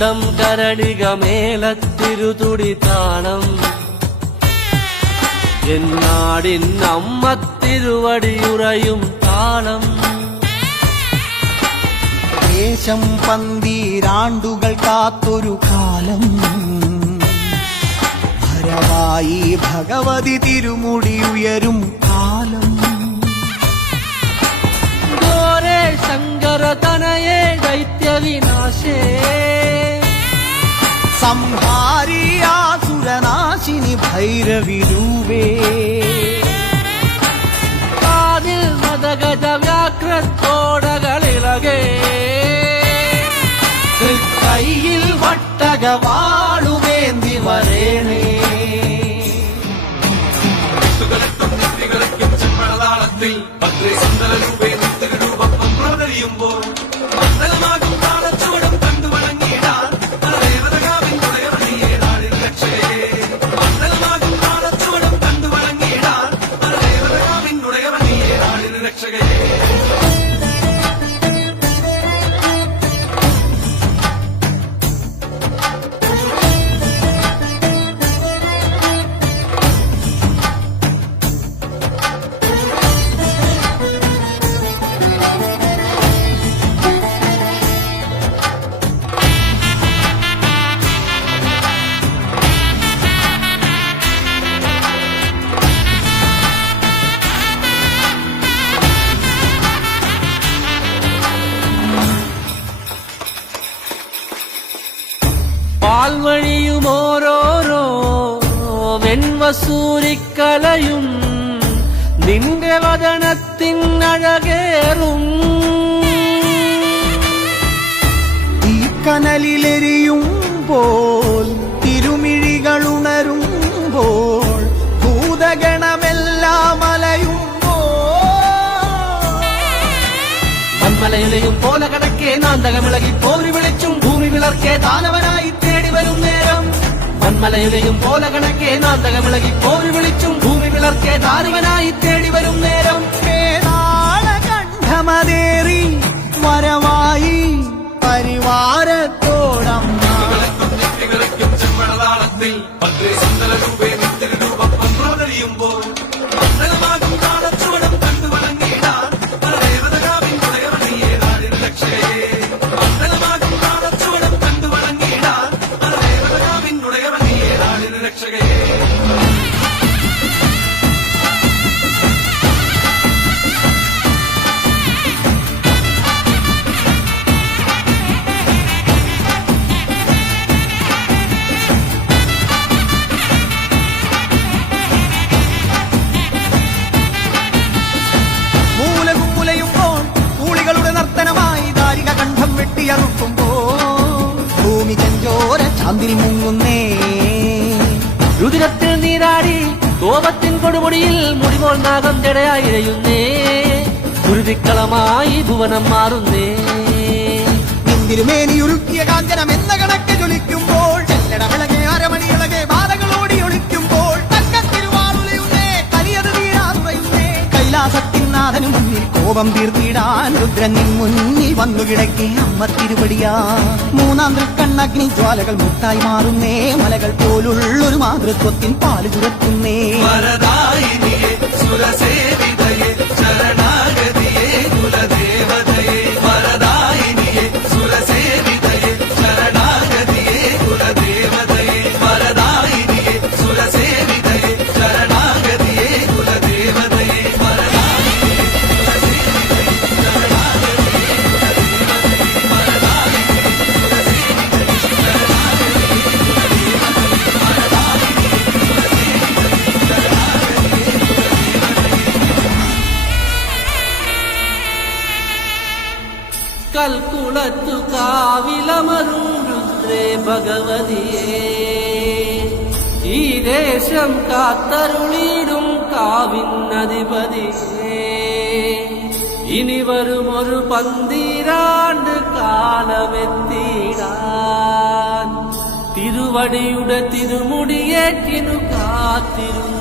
കണ്ടം കരടിക മേലത്തിരുതുടി താളം എന്നാടിൻ അമ്മ തിരുവടിയുറയും താളം ദേശം പന്തീരാണ്ടുകൾ കാത്തൊരു കാലം. ഭരവായി ഭഗവതി തിരുമുടി ഉയരും பைரவி ரூபே காதில் மதகஜ வியாக்கிரத்தோடகளிலகே கையில் வட்டக வாழுவேந்தி வரேனே. பத்திரை சந்தரூபே പാൽവഴിയും ഓരോരോ വെൺവസൂരിക്കലയും നിന്റെ വചനത്തിൻ അഴകേറും ഈ കനലിലെരിയുമ്പോൾ തിരുമിഴികൾ പോൽ ഭൂതഗണമെല്ലാം അലയുമ്പോൾ പോലെ കടക്കേ നാന്തകമിളകി പോരി വിളിച്ചും വിളർക്കെ ദാനവനായി തേടി വരും നേരം. വന്മലയുടെയും പോലെ കണക്കെ നാന്തകമിളകി പോരി വിളിച്ചും ഭൂമി വിളർക്കെ ദാനവനായി തേടി വരും നേരം. കണ്ഠമതേറി വരവായി പരിവാരത്തോടമ്മ ും. കോപത്തിൻ കൊടുമുടിയിൽ മുടിമോൾ നാഗം ജടയായിരയുന്നേ കുരുതിക്കളമായി ഭുവനം മാറുന്നേ. ിയ കാഞ്ചനം എന്ന കണക്ക് ജ്വലിക്കുമ്പോൾ ചെല്ലട വിളകെ അരമണിയിളകെ ബാധകളോടി ഒളിക്കുമ്പോൾ തക്കത്തിരുവാളുലയുന്നേ കലിയത് തീരാറുറയുന്നേ കൈലാസത്തിൻ നാഥനു മുന്നിൽ കോപം തീർത്തിടാൻ രുദ്രൻ മുന്നിൽ വന്നു കിടക്കെ അമ്മ തിരുപടിയാ. മൂന്നാം തൃക്കണ്ണഗ്നി ജ്വാലകൾ മുട്ടായി മാറുന്നേ മലകൾ പോലുള്ളൊരു മാതൃത്വത്തിൻ പാൽ ചുരത്തുന്നേ. கல்குலத்து காவிலமருன்றே பகவதியே. ஈதேசம் காத்தருளீடும் காவின் அதிபதியே இனி வரும் ஒரு பந்திராண்டு காலமெத்தீடான் திருவடியுட திருமுடியேற்றினு காத்திரும்